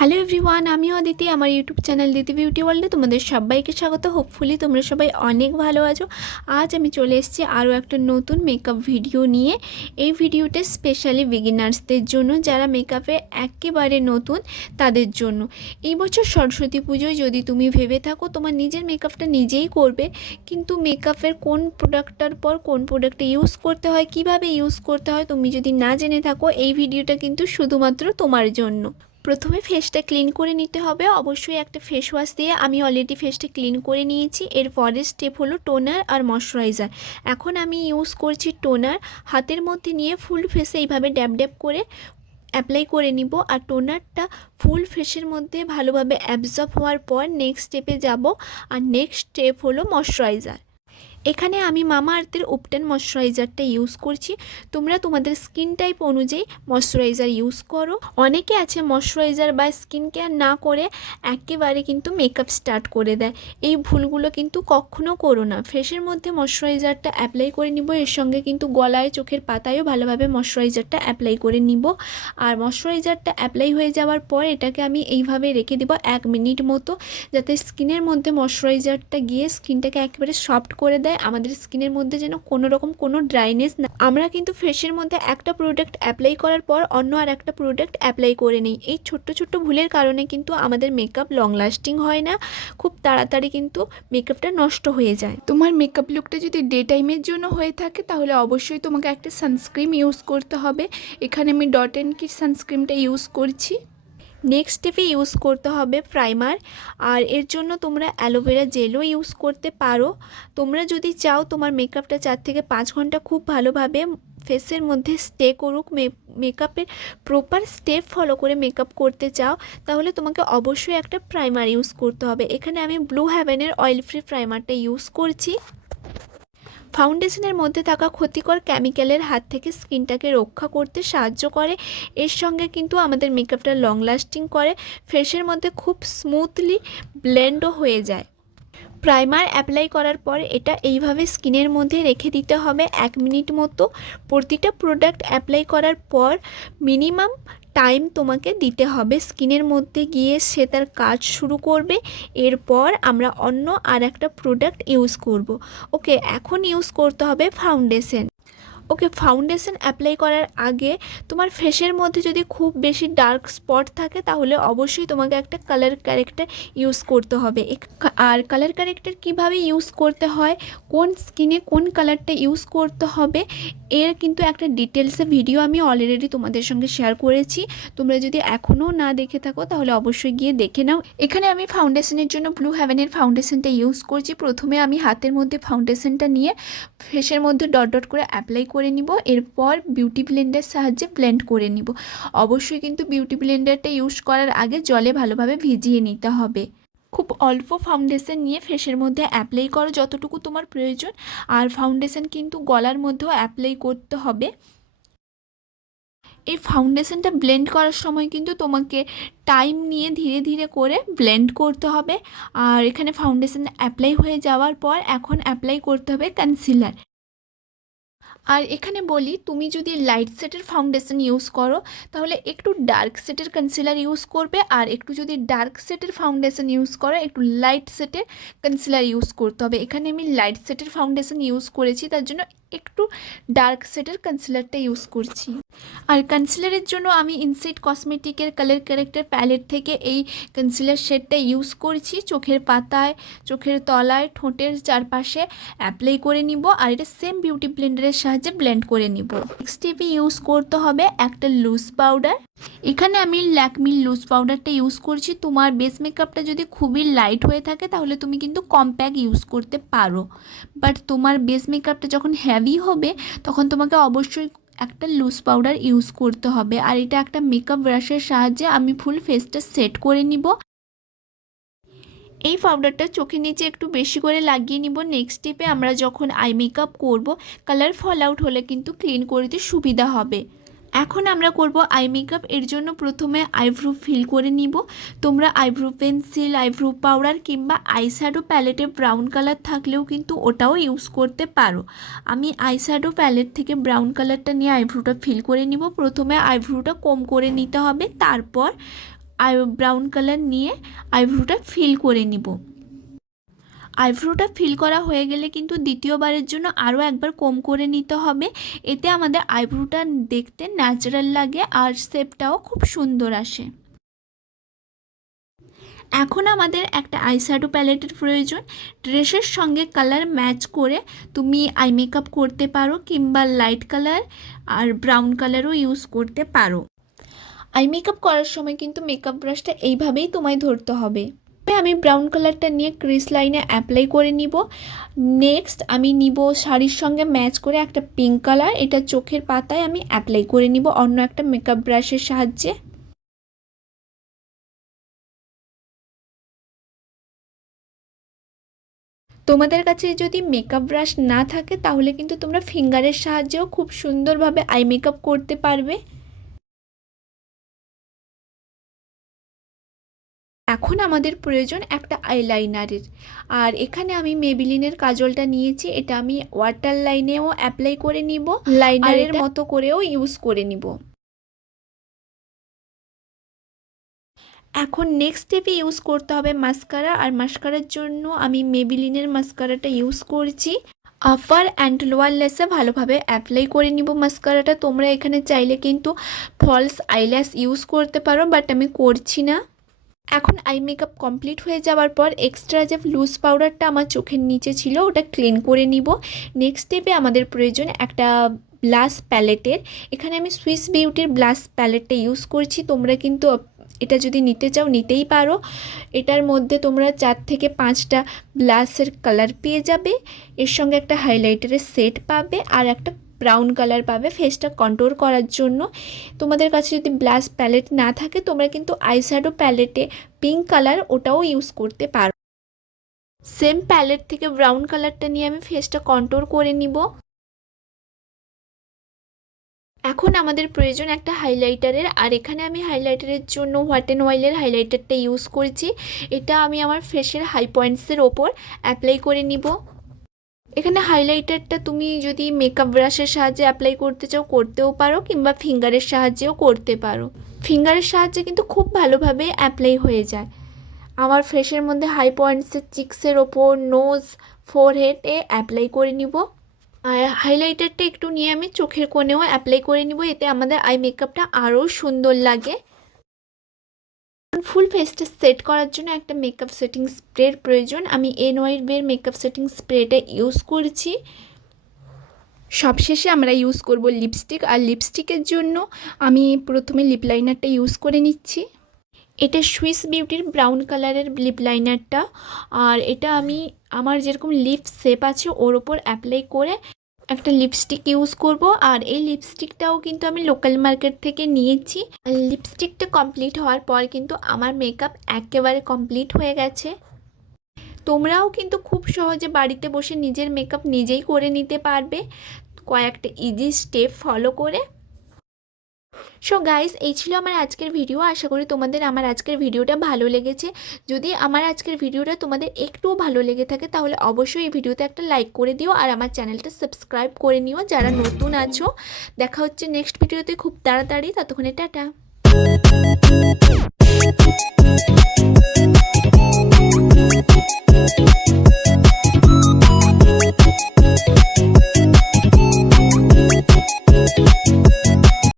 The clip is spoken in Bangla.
হ্যালো এভরিওয়ান, আমি অদিতি। আমার ইউটিউব চ্যানেল দিতি বিউটি ওয়ার্ল্ডে তোমাদের সবাইকে স্বাগত। হোপফুলি তোমরা সবাই অনেক ভালো আছো। আজ আমি চলে এসেছি আরও একটা নতুন মেকআপ ভিডিও নিয়ে। এই ভিডিওটা স্পেশালি বিগিনার্সদের জন্য, যারা মেকআপে একেবারে নতুন তাদের জন্য। এই বছর সরস্বতী পুজোয় যদি তুমি ভেবে থাকো তোমার নিজের মেকআপটা নিজেই করবে, কিন্তু মেকআপের কোন প্রোডাক্টটার পর কোন প্রোডাক্টটা ইউজ করতে হয়, কিভাবে ইউজ করতে হয় তুমি যদি না জেনে থাকো, এই ভিডিওটা কিন্তু শুধুমাত্র তোমার জন্য। প্রথমে ফেসটা ক্লিন করে নিতে হবে অবশ্যই একটা ফেস ওয়াশ দিয়ে। আমি অলরেডি ফেসটা ক্লিন করে নিয়েছি। এর পরের স্টেপ হলো টোনার আর ময়শ্চারাইজার। এখন আমি ইউজ করছি টোনার। হাতের মধ্যে নিয়ে ফুল ফেসে এইভাবে ড্যাব ড্যাব করে অ্যাপ্লাই করে নিব। আর টোনারটা ফুল ফেসের মধ্যে ভালোভাবে অ্যাবজর্ব হওয়ার পর নেক্সট স্টেপে যাব। আর নেক্সট স্টেপ হলো ময়শ্চারাইজার। এখানে আমি মামা আর্থের উপটেন ময়শ্চারাইজারটা ইউজ করছি। তোমরা তোমাদের স্কিন টাইপ অনুযায়ী ময়শ্চারাইজার ইউজ করো। অনেকে আছে ময়শ্চারাইজার বা স্কিন কেয়ার না করে একেবারে কিন্তু মেকআপ স্টার্ট করে দেয়। এই ভুলগুলো কিন্তু কখনো করো না। ফেসের মধ্যে ময়শ্চারাইজারটা অ্যাপ্লাই করে নিব, এর সঙ্গে কিন্তু গলায় চোখের পাতায়ও ভালোভাবে ময়শ্চারাইজারটা অ্যাপ্লাই করে নিব। আর ময়শ্চারাইজারটা অ্যাপ্লাই হয়ে যাওয়ার পর এটাকে আমি এইভাবে রেখে দেবো 1 মিনিট মতো, যাতে স্কিনের মধ্যে ময়শ্চারাইজারটা গিয়ে স্কিনটাকে একেবারে সফট করে দেয়। আমাদের স্কিনের মধ্যে যেন কোনো রকম কোনো ড্রাইনেস না। আমরা কিন্তু ফেসের মধ্যে একটা প্রোডাক্ট অ্যাপ্লাই করার পর অন্য আর একটা প্রোডাক্ট অ্যাপ্লাই করে নিই। এই ছোট্ট ছোট্ট ভুলের কারণে কিন্তু আমাদের মেকআপ লং লাস্টিং হয় না, খুব তাড়াতাড়ি কিন্তু মেকআপটা নষ্ট হয়ে যায়। তোমার মেকআপ লুকটা যদি ডে টাইমের জন্য হয়ে থাকে তাহলে অবশ্যই তোমাকে একটা সানস্ক্রিন ইউজ করতে হবে। এখানে আমি ডট অ্যান্ড কির সানস্ক্রিনটা ইউজ করছি। নেক্সট স্টেপে ইউজ করতে হবে প্রাইমার। আর এর জন্য তোমরা অ্যালোভেরা জেলও ইউজ করতে পারো। তোমরা যদি চাও তোমার মেকআপটা 4 থেকে 5 ঘন্টা খুব ভালোভাবে ফেসের মধ্যে স্টে করুক, মেকআপের প্রপার স্টেপ ফলো করে মেকআপ করতে চাও, তাহলে তোমাকে অবশ্যই একটা প্রাইমার ইউজ করতে হবে। এখানে আমি ব্লু হেভেনের অয়েল ফ্রি প্রাইমারটা ইউজ করছি। ফাউন্ডেশনের মধ্যে থাকা ক্ষতিকর কেমিক্যালের হাত থেকে স্কিনটাকে রক্ষা করতে সাহায্য করে। এর সঙ্গে কিন্তু আমাদের মেকআপটা লং লাস্টিং করে, ফেসের মধ্যে খুব স্মুথলি ব্লেন্ডও হয়ে যায়। প্রাইমার অ্যাপ্লাই করার পর এটা এইভাবে স্কিনের মধ্যে রেখে দিতে হবে 1 মিনিট মতো। প্রতিটা প্রোডাক্ট অ্যাপ্লাই করার পর মিনিমাম টাইম তোমাকে দিতে হবে, স্কিনের মধ্যে গিয়ে সে তার কাজ শুরু করবে। এরপর আমরা অন্য আর একটা প্রোডাক্ট ইউজ করব। ওকে, এখন ইউজ করতে হবে ফাউন্ডেশন। ওকে, ফাউন্ডেশন অ্যাপ্লাই করার আগে তোমার ফেসের মধ্যে যদি খুব বেশি ডার্ক স্পট থাকে তাহলে অবশ্যই তোমাকে একটা কালার কারেক্টার ইউজ করতে হবে। আর কালার কারেক্টার কিভাবে ইউজ করতে হয়, কোন স্কিনে কোন কালারটা ইউজ করতে হবে, এর কিন্তু একটা ডিটেলসে ভিডিও আমি অলরেডি তোমাদের সঙ্গে শেয়ার করেছি। তোমরা যদি এখনও না দেখে থাকো তাহলে অবশ্যই গিয়ে দেখে নাও। এখানে আমি ফাউন্ডেশনের জন্য ব্লু হেভেনের ফাউন্ডেশনটা ইউজ করছি। প্রথমে আমি হাতের মধ্যে ফাউন্ডেশনটা নিয়ে ফেসের মধ্যে ডট ডট করে অ্যাপ্লাই করে নিব। এরপর বিউটি ব্লেন্ডার সাহায্যে ব্লেন্ড করে নিব। অবশ্যই কিন্তু বিউটি ব্লেন্ডারটা ইউজ করার আগে জলে ভালোভাবে ভিজিয়ে নিতে হবে। খুব অল্প ফাউন্ডেশন নিয়ে ফেসের মধ্যে অ্যাপ্লাই করো যতটুকু তোমার প্রয়োজন। আর ফাউন্ডেশন কিন্তু গলার মধ্যেও অ্যাপ্লাই করতে হবে। এই ফাউন্ডেশনটা ব্লেন্ড করার সময় কিন্তু তোমাকে টাইম নিয়ে ধীরে ধীরে করে ব্লেন্ড করতে হবে। আর এখানে ফাউন্ডেশন অ্যাপ্লাই হয়ে যাওয়ার পর এখন অ্যাপ্লাই করতে হবে কনসিলার। আর এখানে বলি, তুমি যদি লাইট শেডের ফাউন্ডেশন ইউজ করো তাহলে একটু ডার্ক শেডের কনসিলার ইউজ করবে। আর একটু যদি ডার্ক শেডের ফাউন্ডেশন ইউজ করো একটু লাইট শেডের কনসিলার ইউজ করতে হবে। এখানে আমি লাইট শেডের ফাউন্ডেশন ইউজ করেছি, তার জন্য একটু ডার্ক শেডের কনসিলারটা ইউজ করছি। আর কনসিলারের জন্য আমি ইনসাইড কসমেটিকের কালার ক্যারেক্টার প্যালেট থেকে এই কনসিলার শেডটা ইউজ করছি। চোখের পাতায়, চোখের তলায়, ঠোঁটের চারপাশে অ্যাপ্লাই করে নিব। আর এটা সেম বিউটি ব্লেন্ডারের সাহায্যে ব্লেন্ড করে নিব। নেক্সট স্টেপে ইউজ করতে হবে একটা লুজ পাউডার। এখানে আমি ল্যাকমির লুজ পাউডারটা ইউজ করছি। তোমার বেস মেকআপটা যদি খুবই লাইট হয়ে থাকে তাহলে তুমি কিন্তু কম্প্যাক্ট ইউজ করতে পারো, বাট তোমার বেস মেকআপটা যখন হেভি হবে তখন তোমাকে অবশ্যই একটা লুজ পাউডার ইউজ করতে হবে। আর এটা একটা মেকআপ ব্রাশের সাহায্যে আমি ফুল ফেসটা সেট করে নিব। এই পাউডারটা চোখের নিচে একটু বেশি করে লাগিয়ে নিব। নেক্সট স্টেপে আমরা যখন আই মেকআপ করব, কালার ফল আউট হলে কিন্তু ক্লিন করতে সুবিধা হবে। এখন আমরা করব আই মেকআপ। এর জন্য প্রথমে আইব্রো ফিল করে নিব। তোমরা আইব্রো পেন্সিল, আইব্রো পাউডার কিংবা আইশ্যাডো প্যালেটে ব্রাউন কালার থাকলেও কিন্তু ওটাও ইউজ করতে পারো। আমি আইশ্যাডো প্যালেট থেকে ব্রাউন কালারটা নিয়ে আইব্রোটা ফিল করে নিব। প্রথমে আইব্রোটা কম করে নিতে হবে, তারপর ব্রাউন কালার নিয়ে আইব্রোটা ফিল করে নিব। আইব্রোটা ফিল করা হয়ে গেলে কিন্তু দ্বিতীয়বারের জন্য আরও একবার কম করে নিতে হবে, এতে আমাদের আইব্রোটা দেখতে ন্যাচারাল লাগে আর শেপটাও খুব সুন্দর আসে। এখন আমাদের একটা আইশ্যাডো প্যালেটের প্রয়োজন। ড্রেসের সঙ্গে কালার ম্যাচ করে তুমি আই মেকআপ করতে পারো, কিংবা লাইট কালার আর ব্রাউন কালারও ইউজ করতে পারো। আই মেকআপ করার সময় কিন্তু মেকআপ ব্রাশটা এইভাবেই তোমায় ধরতে হবে। আমি ব্রাউন কালারটা নিয়ে ক্রিস লাইনে অ্যাপ্লাই করে নিব। নেক্সট আমি নিব শাড়ির সঙ্গে ম্যাচ করে একটা পিঙ্ক কালার, এটা চোখের পাতায় আমি অ্যাপ্লাই করে নিব অন্য একটা মেকআপ ব্রাশের সাহায্যে। তোমাদের কাছে যদি মেকআপ ব্রাশ না থাকে তাহলে কিন্তু তোমরা ফিঙ্গারের সাহায্যেও খুব সুন্দরভাবে আই মেকআপ করতে পারবে। এখন আমাদের প্রয়োজন একটা আইলাইনারের, আর এখানে আমি মেবিলিনের কাজলটা নিয়েছি, এটা আমি ওয়াটার লাইনেও অ্যাপ্লাই করে নিব, লাইনারের মতো করেও ইউজ করে নিব। এখন নেক্সট স্টেপে ইউজ করতে হবে মাস্কারা, আর মাস্কারার জন্য আমি মেবিলিনের মাস্কারাটা ইউজ করছি। আপার অ্যান্ড লোয়ার লেসে ভালোভাবে অ্যাপ্লাই করে নিব মাস্কারাটা। তোমরা এখানে চাইলে কিন্তু ফলস আইল্যাশ ইউজ করতে পারো, বাট আমি করছি না। এখন আই মেকআপ কমপ্লিট হয়ে যাওয়ার পর এক্সট্রা যে লুজ পাউডারটা আমার চোখের নিচে ছিল ওটা ক্লিন করে নিব। নেক্সট স্টেপে আমাদের প্রয়োজন একটা ব্লাশ প্যালেটের। এখানে আমি সুইস বিউটির ব্লাশ প্যালেটটা ইউজ করছি, তোমরা কিন্তু এটা যদি নিতে চাও নিতেই পারো। এটার মধ্যে তোমরা 4 থেকে 5টা ব্লাশের কালার পেয়ে যাবে, এর সঙ্গে একটা হাইলাইটারের সেট পাবে আর একটা ব্রাউন কালার পাবে ফেসটা কন্ট্রোল করার জন্য। তোমাদের কাছে যদি ব্লাশ প্যালেট না থাকে তোমরা কিন্তু আইশ্যাডো প্যালেটে পিঙ্ক কালার ওটাও ইউজ করতে পারো। সেম প্যালেট থেকে ব্রাউন কালারটা নিয়ে আমি ফেসটা কন্ট্রোল করে নিব। এখন আমাদের প্রয়োজন একটা হাইলাইটারের, আর এখানে আমি হাইলাইটারের জন্য হোয়াট অ্যান্ড ওয়াইল্ডের হাইলাইটারটা ইউজ করেছি। এটা আমি আমার ফেসের হাই পয়েন্টসের ওপর অ্যাপ্লাই করে নিব। এখানে হাইলাইটারটা তুমি যদি মেকআপ ব্রাশের সাহায্যে অ্যাপ্লাই করতে চাও করতেও পারো, কিংবা ফিঙ্গারের সাহায্যেও করতে পারো। ফিঙ্গারের সাহায্যে কিন্তু খুব ভালোভাবে অ্যাপ্লাই হয়ে যায়। আমার ফেসের মধ্যে হাই পয়েন্টসের চিক্সের ওপর, নোজ, ফোরহেডে অ্যাপ্লাই করে নিব। আর হাইলাইটারটা একটু নিয়ে আমি চোখের কোণেও অ্যাপ্লাই করে নিব, এতে আমাদের আই মেকআপটা আরও সুন্দর লাগে। ফুল ফেসটা সেট করার জন্য একটা মেকআপ সেটিং স্প্রের প্রয়োজন। আমি NYX মেকআপ সেটিং স্প্রেটা ইউজ করছি। সবশেষে আমরা ইউজ করব লিপস্টিক, আর লিপস্টিকের জন্য আমি প্রথমে লিপ লাইনারটা ইউজ করে নিচ্ছি। এটা সুইস বিউটির ব্রাউন কালারের লিপ লাইনারটা, আর এটা আমি আমার যেরকম লিপ শেপ আছে ওর ওপর অ্যাপ্লাই করে একটা লিপস্টিক ইউজ করব। আর এই লিপস্টিকটাও কিন্তু আমি লোকাল মার্কেট থেকে নিয়েছি। লিপস্টিকটা কমপ্লিট হওয়ার পর কিন্তু আমার মেকআপ একেবারে কমপ্লিট হয়ে গেছে। তোমরাও কিন্তু খুব সহজে বাড়িতে বসে নিজের মেকআপ নিজেই করে নিতে পারবে কয়েকটা ইজি স্টেপ ফলো করে। সো গাইস, এই ছিল আমার আজকের ভিডিও। আশা করি তোমাদের আমার আজকের ভিডিওটা ভালো লেগেছে। যদি আমার আজকের ভিডিওটা তোমাদের একটুও ভালো লেগে থাকে তাহলে অবশ্যই এই ভিডিওতে একটা লাইক করে দিও, আর আমার চ্যানেলটা সাবস্ক্রাইব করে নিও যারা নতুন আছো। দেখা হচ্ছে নেক্সট ভিডিওতে খুব তাড়াতাড়ি, ততক্ষণে টাটা।